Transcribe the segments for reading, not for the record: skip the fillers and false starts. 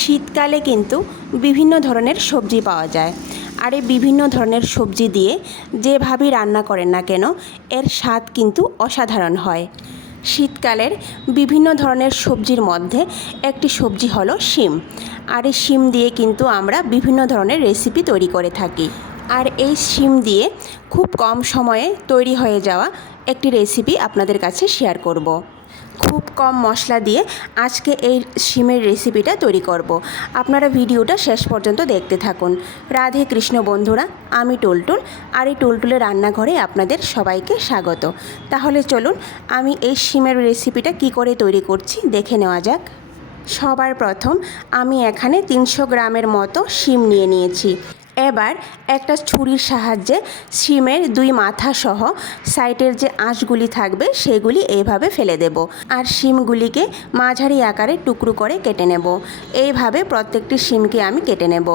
শীতকালে কিন্তু বিভিন্ন ধরনের সবজি পাওয়া যায়। আর এই বিভিন্ন ধরনের সবজি দিয়ে যেভাবেই রান্না করেন না কেন এর স্বাদ কিন্তু অসাধারণ হয়। শীতকালের বিভিন্ন ধরনের সবজির মধ্যে একটি সবজি হলো শিম। আর এই শিম দিয়ে কিন্তু আমরা বিভিন্ন ধরনের রেসিপি তৈরি করে থাকি। আর এই শিম দিয়ে খুব কম সময়ে তৈরি হয়ে যাওয়া একটি রেসিপি আপনাদের কাছে শেয়ার করব। খুব কম মশলা দিয়ে আজকে এই শিমের রেসিপিটা তৈরি করব। আপনারা ভিডিওটা শেষ পর্যন্ত দেখতে থাকুন। রাধে কৃষ্ণ বন্ধুরা, আমি টুলটুল, আর এই টুলটুলের রান্নাঘরে আপনাদের সবাইকে স্বাগত। তাহলে চলুন আমি এই শিমের রেসিপিটা কি করে তৈরি করছি দেখে নেওয়া যাক। সবার প্রথম আমি এখানে 300 গ্রামের মতো শিম নিয়ে নিয়েছি। এবার একটা ছুরির সাহায্যে শিমের 2 মাথা সহ সাইডের যে আঁশগুলি থাকবে সেগুলি এইভাবে ফেলে দেব। আর শিমগুলিকে মাঝারি আকারে টুকরো করে কেটে নেব। এইভাবে প্রত্যেকটি শিমকে আমি কেটে নেব।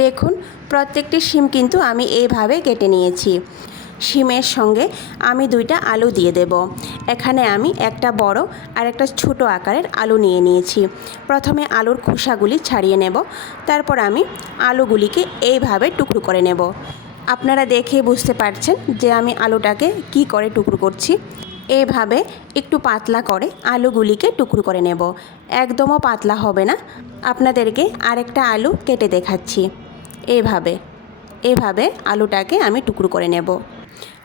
দেখুন, প্রত্যেকটি শিম কিন্তু আমি এইভাবে কেটে নিয়েছি। শিমের সঙ্গে আমি 2টা আলু দিয়ে দেব। এখানে আমি একটা বড় আর একটা ছোট আকারের আলু নিয়ে নিয়েছি। প্রথমে আলুর খোসাগুলি ছাড়িয়ে নেব, তারপর আমি আলুগুলিকে এইভাবে টুকরো করে নেব। আপনারা দেখে বুঝতে পারছেন যে আমি আলুটাকে কি করে টুকরো করছি। এইভাবে একটু পাতলা করে আলুগুলিকে টুকরো করে নেব। একদমও পাতলা হবে না। আপনাদেরকে আরেকটা আলু কেটে দেখাচ্ছি। এইভাবে আলুটাকে আমি টুকরো করে নেব।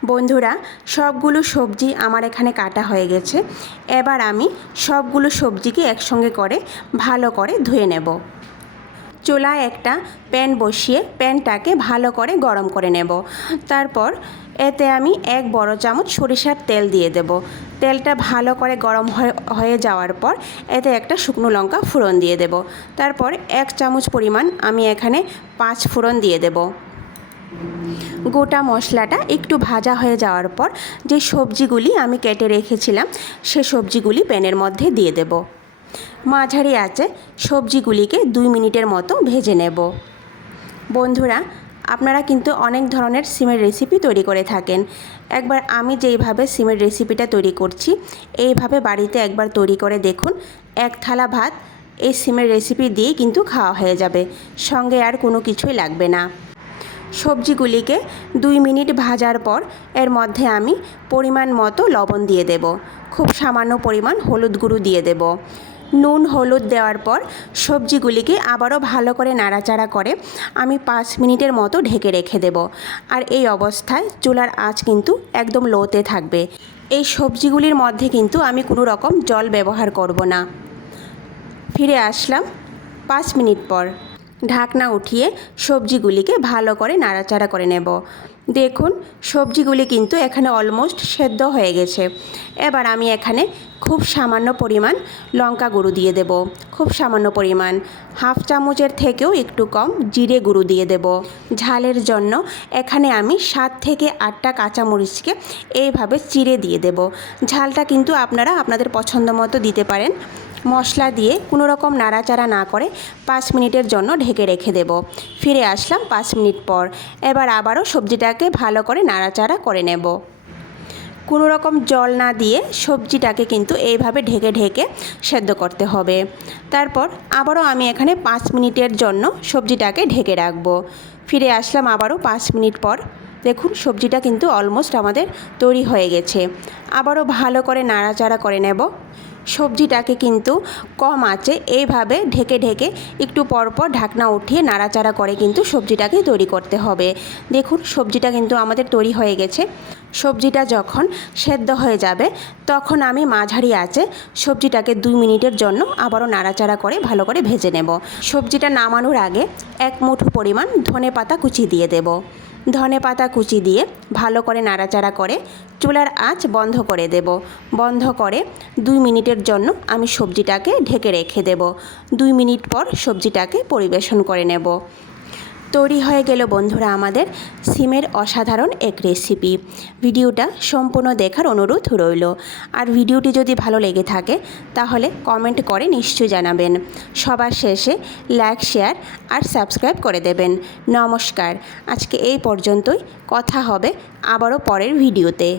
বন্ধুরা, সবগুলো সবজি আমার এখানে কাটা হয়ে গেছে। এবার আমি সবগুলো সবজিকে একসঙ্গে করে ভালো করে ধুয়ে নেব। চুলায় একটা প্যান বসিয়ে প্যানটাকে ভালো করে গরম করে নেব। তারপর এতে আমি 1 বড় চামচ সরিষার তেল দিয়ে দেব। তেলটা ভালো করে গরম হয়ে যাওয়ার পর এতে একটা শুকনো লঙ্কা ফোড়ন দিয়ে দেব। তারপর 1 চামচ পরিমাণ আমি এখানে 5 ফোড়ন দিয়ে দেব। গোটা মশলাটা একটু ভাজা হয়ে যাওয়ার পর যে সবজিগুলি আমি কেটে রেখেছিলাম সে সবজিগুলি প্যানের মধ্যে দিয়ে দেব। মাঝারি আঁচে সবজিগুলিকে 2 মিনিটের মতো ভেজে নেব। বন্ধুরা, আপনারা কিন্তু অনেক ধরনের সিমের রেসিপি তৈরি করে থাকেন। একবার আমি যেইভাবে সিমের রেসিপিটা তৈরি করছি এইভাবে বাড়িতে একবার তৈরি করে দেখুন। 1 থালা ভাত এই সিমের রেসিপি দিয়ে কিন্তু খাওয়া হয়ে যাবে, সঙ্গে আর কোনো কিছুই লাগবে না। সবজিগুলিকে 2 মিনিট ভাজার পর এর মধ্যে আমি পরিমাণ মতো লবণ দিয়ে দেব। খুব সামান্য পরিমাণ হলুদ গুঁড়ো দিয়ে দেব। নুন হলুদ দেওয়ার পর সবজিগুলিকে আবারও ভালো করে নাড়াচাড়া করে আমি 5 মিনিটের মতো ঢেকে রেখে দেব। আর এই অবস্থায় চুলার আঁচ কিন্তু একদম লোতে থাকবে। এই সবজিগুলির মধ্যে কিন্তু আমি কোনো রকম জল ব্যবহার করব না। ফিরে আসলাম 5 মিনিট পর। ঢাকনা উঠিয়ে সবজিগুলিকে ভালো করে নাড়াচাড়া করে নেব। দেখুন, সবজিগুলি কিন্তু এখানে অলমোস্ট সেদ্ধ হয়ে গেছে। এবার আমি এখানে খুব সামান্য পরিমাণ লঙ্কা গুঁড়ো দিয়ে দেব। খুব সামান্য পরিমাণ, 1/2 চামচের থেকেও একটু কম জিরে গুঁড়ো দিয়ে দেব। ঝালের জন্য এখানে আমি 7 থেকে 8টা কাঁচামরিচকে এইভাবে চিড়ে দিয়ে দেব। ঝালটা কিন্তু আপনারা আপনাদের পছন্দ মতো দিতে পারেন। মশলা দিয়ে কোনো রকম নাড়াচাড়া না করে 5 মিনিটের জন্য ঢেকে রেখে দেব। ফিরে আসলাম 5 মিনিট পর। এবার আবারও সবজিটাকে ভালো করে নাড়াচাড়া করে নেব। কোনো রকম জল না দিয়ে সবজিটাকে কিন্তু এইভাবে ঢেকে ঢেকে সেদ্ধ করতে হবে। তারপর আবারও আমি এখানে 5 মিনিটের জন্য সবজিটাকে ঢেকে রাখবো। ফিরে আসলাম আবারও 5 মিনিট পর। দেখুন, সবজিটা কিন্তু অলমোস্ট আমাদের তৈরি হয়ে গেছে। আবারও ভালো করে নাড়াচাড়া করে নেব। সবজিটাকে কিন্তু কম আঁচে এইভাবে ঢেকে ঢেকে একটু পরপর ঢাকনা উঠিয়ে নাড়াচাড়া করে কিন্তু সবজিটাকে তৈরি করতে হবে। দেখুন, সবজিটা কিন্তু আমাদের তৈরি হয়ে গেছে। সবজিটা যখন সেদ্ধ হয়ে যাবে তখন আমি মাঝারি আঁচে সবজিটাকে 2 মিনিটের জন্য আবারও নাড়াচাড়া করে ভালো করে ভেজে নেব। সবজিটা নামানোর আগে 1 মুঠো পরিমাণ ধনেপাতা কুচি দিয়ে দেব। ধনেপাতা কুচি দিয়ে ভালো করে নাড়াচাড়া করে চুলার আঁচ বন্ধ করে দেব। বন্ধ করে 2 মিনিটের জন্য আমি সবজিটাকে ঢেকে রেখে দেব। 2 মিনিট পর সবজিটাকে পরিবেশন করে নেব। তৈরি হয়ে গেল বন্ধুরা আমাদের সিমের অসাধারণ এক রেসিপি। ভিডিওটা সম্পূর্ণ দেখার অনুরোধ রইল। আর ভিডিওটি যদি ভালো লেগে থাকে তাহলে কমেন্ট করে নিশ্চয়ই জানাবেন। সবার শেষে লাইক, শেয়ার আর সাবস্ক্রাইব করে দেবেন। নমস্কার, আজকে এই পর্যন্তই। কথা হবে আবারও পরের ভিডিওতে।